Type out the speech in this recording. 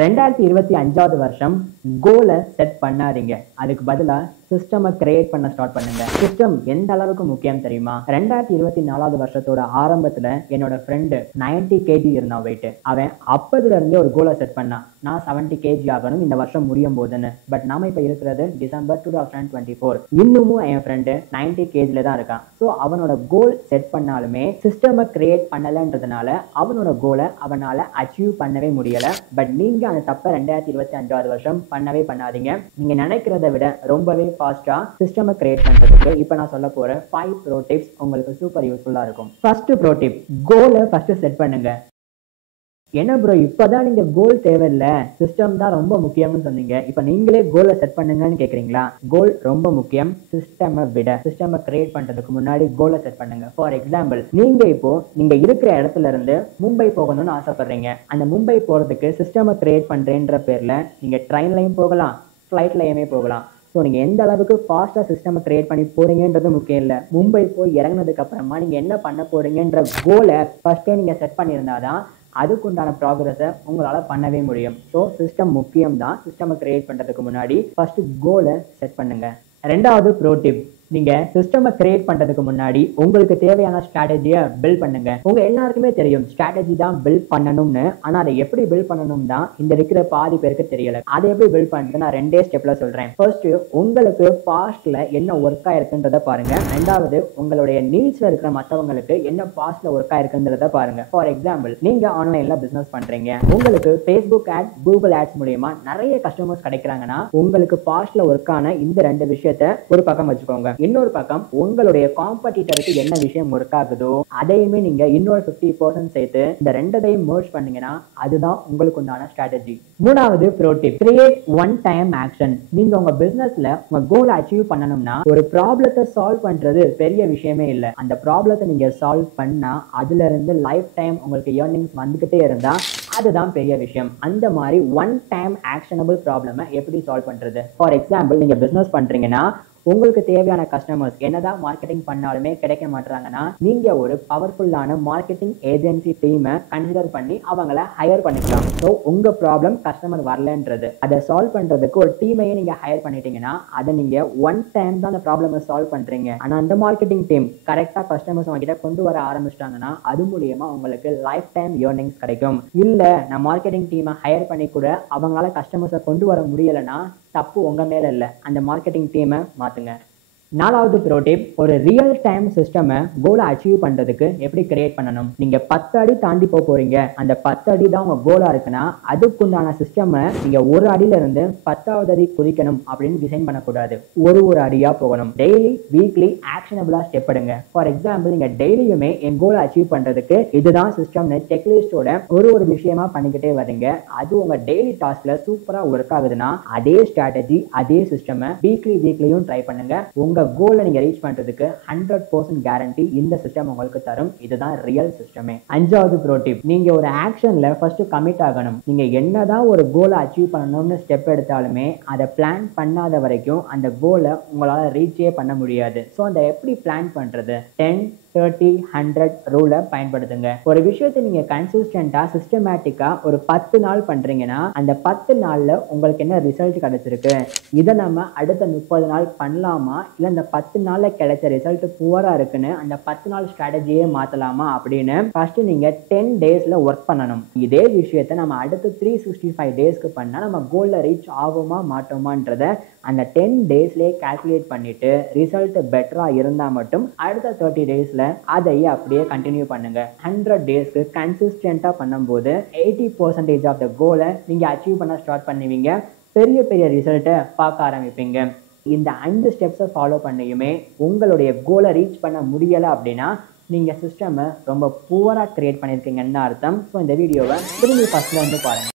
2025வது வருஷம் கோலை செட் பண்ணாதீங்க. அதுக்கு பதிலா சிஸ்டமை கிரியேட் பண்ண ஸ்டார்ட் பண்ணுங்க. சிஸ்டம் எந்த அளவுக்கு முக்கியம் தெரியுமா? 2024வது வருஷத்தோட ஆரம்பத்துல என்னோட ஃப்ரெண்டு 90 kg இருந்தான் வெயிட். அவன் அப்பதுல இருந்தே ஒரு கோலை செட் பண்ணான். நான் 70 kg ஆகணும் இந்த வருஷம் முடியும் போதுன்னு. பட் நாம இப்ப இருக்கிறது டிசம்பர் 2024. இன்னமும் என் ஃப்ரெண்டு 90 kgல தான் இருக்கான். ஸோ அவனோட கோல் செட் பண்ணாலுமே சிஸ்டமை கிரியேட் பண்ணலன்றதுனால அவனோட கோலை அவனால அச்சீவ் பண்ணவே முடியல. பட் நீங்க அந்த தப்ப 2025வது வருஷம் பண்ணவே பண்ணாதீங்க. நீங்க நினைக்கிறத விட ரொம்பவே ஃபாஸ்டா சிஸ்டமை கிரியேட் பண்றதுக்கு இப்ப நான் சொல்ல போற 5 ப்ரோ டிப்ஸ் உங்களுக்கு சூப்பர் யூஸ்ஃபுல்லா இருக்கும். ஃபர்ஸ்ட் ப்ரோ டிப், கோலை ஃபர்ஸ்ட் செட் பண்ணுங்க. என்ன ப்ரோ இப்பதான் நீங்க கோல் தேவையில்ல, சிஸ்டம் தான் ரொம்ப முக்கியம்னு சொன்னீங்க, இப்ப நீங்களே கோலை செட் பண்ணுங்கன்னு கேக்குறீங்களா? கோல் ரொம்ப முக்கியம். சிஸ்டமை விட சிஸ்டமை கிரியேட் பண்றதுக்கு முன்னாடி கோலை செட் பண்ணுங்க. ஃபார் எக்ஸாம்பிள், நீங்க இருக்கிற இடத்துல இருந்து மும்பை போகணும்னு ஆசைப்படுறீங்க. அந்த மும்பை போறதுக்கு சிஸ்டமை கிரியேட் பண்றேன்ற பேர்ல நீங்க ட்ரெயின்லயும் போகலாம், ஃபிளைட்லயுமே போகலாம். ஸோ நீங்கள் எந்த அளவுக்கு ஃபாஸ்ட்டாக சிஸ்டமை கிரியேட் பண்ணி போறீங்கன்றது முக்கியம் இல்லை. மும்பை போய் இறங்கினதுக்கு அப்புறமா நீங்கள் என்ன பண்ண போறீங்கன்ற கோலை ஃபர்ஸ்டே நீங்கள் செட் பண்ணியிருந்தாதான் அதுக்குண்டான ப்ராக்ரஸை உங்களால் பண்ணவே முடியும். ஸோ சிஸ்டம் முக்கியம் தான். சிஸ்டமை கிரியேட் பண்ணுறதுக்கு முன்னாடி ஃபர்ஸ்ட் கோலை செட் பண்ணுங்க. ரெண்டாவது ப்ரோ டிப், நீங்க சிஸ்டமை கிரியேட் பண்றதுக்கு முன்னாடி உங்களுக்கு தேவையான ஸ்ட்ராட்டஜியை பில்ட் பண்ணுங்க. உங்க எல்லாருக்குமே தெரியும் ஸ்ட்ராட்டஜி தான் பில்ட் பண்ணணும்னு. ஆனா அதை எப்படி பில்ட் பண்ணணும் தான் இந்த இருக்கிற பாதி பேருக்கு தெரியல. அதை எப்படி பில்ட் பண்றது நான் 2 ஸ்டெப்ல சொல்றேன். ஃபர்ஸ்ட், உங்களுக்கு பாஸ்ட்ல என்ன ஒர்க் ஆயிருக்குன்றத பாருங்க. ரெண்டாவது, உங்களுடைய நீட்ஸ்ல இருக்கிற மற்றவங்களுக்கு என்ன பாஸ்ட்ல ஒர்க் ஆயிருக்குன்றத பாருங்க. ஃபார் எக்ஸாம்பிள், நீங்க ஆன்லைன்ல பிசினஸ் பண்றீங்க. உங்களுக்கு ஃபேஸ்புக் ஆட், கூகுள் ஆட்ஸ் மூலியமா நிறைய கஸ்டமர்ஸ் கிடைக்கிறாங்கன்னா உங்களுக்கு பாஸ்ட்ல ஒர்க் ஆன இந்த 2 விஷயத்த ஒரு பக்கம் வச்சுக்கோங்க. இன்னொரு பக்கம் உங்களுடைய காம்படிட்டருக்கு என்ன விஷயம் ஒர்க் ஆகுதோ அதையுமே நீங்க இன்னொரு 50% சேர்த்து இந்த ரெண்டையும் மர்ஜ் பண்ணீங்கன்னா அதுதான் உங்களுக்கு உண்டான ஸ்ட்ராட்டஜி. மூணாவது pro tip, create one time action. நீங்க உங்க பிசினஸ்ல உங்க கோல் அச்சீவ் பண்ணணும்னா ஒரு ப்ராப்ளத்தை சால்வ் பண்றது பெரிய விஷயமே இல்லை. அந்த ப்ராப்ளத்தை நீங்க சால்வ் பண்ணா அதுல இருந்து லைஃப் டைம் உங்களுக்கு ஏர்னிங்ஸ் வந்துகிட்டே இருந்தா அதுதான் பெரிய விஷயம். அந்த மாதிரி ஒன் டைம் ஆக்ஷனபிள் ப்ராப்ளமை எப்படி சால்வ் பண்றது? ஃபார் எக்ஸாம்பிள், நீங்க பிசினஸ் பண்றீங்கன்னா உங்களுக்கு தேவையான கஸ்டமர்ஸ் என்னதான் மார்க்கெட்டிங் பண்ணாலுமே கிடைக்க மாட்டாங்கன்னா நீங்க ஒரு பவர்ஃபுல்லான மார்க்கெட்டிங் ஏஜென்சி டீமை கன்சிடர் பண்ணி அவங்கள ஹையர் பண்ணிக்கலாம். ஸோ உங்க ப்ராப்ளம் கஸ்டமர் வரலன்றது அதை சால்வ் பண்றதுக்கு ஒரு டீமையே நீங்க ஹையர் பண்ணிட்டீங்கன்னா அதை நீங்க ஒன் டைம் தான் அந்த ப்ராப்ளமை சால்வ் பண்றீங்க. ஆனா அந்த மார்க்கெட்டிங் டீம் கரெக்டா கஸ்டமர்ஸ் உங்ககிட்ட கொண்டு வர ஆரம்பிச்சிட்டாங்கன்னா அது மூலியமா உங்களுக்கு லைஃப் டைம் ஏர்னிங்ஸ் கிடைக்கும். இல்ல நான் மார்க்கெட்டிங் டீமை ஹையர் பண்ணி கூட அவங்களால கஸ்டமர்ஸை கொண்டு வர முடியலைன்னா தப்பு உங்க மேல இல்ல, அந்த மார்க்கெட்டிங் டீமை மாத்துங்க. நாலாவது ப்ரோ டிப், ஒரு ரியல் டைம் சிஸ்டமை கோலை அச்சீவ் பண்றதுக்கு எப்படி கிரியேட் பண்ணணும்? நீங்க 10 அடி தாண்டி போறீங்க, அந்த 10 அடி தான் உங்க கோலா இருக்குன்னா அதுக்குண்டான சிஸ்டமை நீங்க ஒரு அடியில இருந்து 10வது அடி குதிக்கணும் அப்படின்னு டிசைன் பண்ணக்கூடாது. ஒரு அடியா போகணும். டெய்லி வீக்லி ஆக்ஷனபிளா ஸ்டெப் எடுங்க. ஃபார் எக்ஸாம்பிள், நீங்க டெய்லியுமே என் கோலை அச்சீவ் பண்றதுக்கு இதுதான் சிஸ்டம்னு செக்லிஸ்டோட ஒரு விஷயமா பண்ணிக்கிட்டே வரீங்க. அது உங்க டெய்லி டாஸ்க்ல சூப்பரா ஒர்க் ஆகுதுன்னா அதே ஸ்ட்ராட்டஜி அதே சிஸ்டமை வீக்லியும் ட்ரை பண்ணுங்க. உங்க கோலை நீங்க ரீச் பண்றதுக்கு 100% கேரண்டி இந்த சிஸ்டம் உங்களுக்கு தரும். இதுதான் ரியல் சிஸ்டமே. அஞ்சாவது ப்ரோ டிப், நீங்க ஒரு ஆக்ஷன்ல ஃபர்ஸ்ட் கமிட் ஆகணும். நீங்க என்னதான் ஒரு கோலை அச்சீவ் பண்ணணும்னு ஸ்டெப் எடுத்தாலுமே அதை பிளான் பண்ணாத வரைக்கும் அந்த கோலை உங்களால ரீச்சே பண்ண முடியாது. ஸோ அந்த எப்படி பிளான் பண்றது? 10, 30, 100 ரூலை பயன்படுத்துங்க. ஒரு விஷயத்தை நீங்க கன்சிஸ்டன்டா சிஸ்டமேட்டிக்கா ஒரு 10 நாள் பண்றீங்கன்னா அந்த 10 நாள்ல உங்களுக்கு என்ன ரிசல்ட் கிடைச்சிருக்கு, இதை நம்ம அடுத்த 30 நாள் பண்ணலாமா, இல்ல இந்த 10 நாள்ல கிடைச்ச ரிசல்ட் புவரா இருக்குன்னு அந்த 10 நாள் ஸ்ட்ராட்டஜியே மாத்தலாமா அப்படின்னு ஃபர்ஸ்ட் நீங்க 10 டேஸ்ல ஒர்க் பண்ணணும். இதே விஷயத்தை நம்ம அடுத்த 365 டேஸ்க்கு பண்ணா நம்ம கோல்ல ரீச் ஆகுமா மாட்டோமான்றத அந்த 10 டேஸ்லயே கால்குலேட் பண்ணிட்டு ரிசல்ட் பெட்டரா இருந்தா மட்டும் அடுத்த 30 டேஸ்ல அதையே அப்படியே கண்டினியூ பண்ணுங்க. 100 டேஸ்க்கு கன்சிஸ்டன்டா பண்ணும்போது 80% ஆஃப் த கோலை நீங்க அச்சீவ் பண்ண ஸ்டார்ட் பண்ணுவீங்க. பெரிய ரிசல்ட்டை பார்க்க ஆரம்பிப்பீங்க. இந்த 5 ஸ்டெப்ஸை ஃபாலோ பண்ணியுமே உங்களுடைய கோலை ரீச் பண்ண முடியலை அப்படின்னா நீங்க சிஸ்டமை ரொம்ப புவரா கிரியேட் பண்ணியிருக்கீங்கன்னு அர்த்தம். ஸோ இந்த வீடியோவை திரும்பி ஃபர்ஸ்ட்ல இருந்து பாருங்க.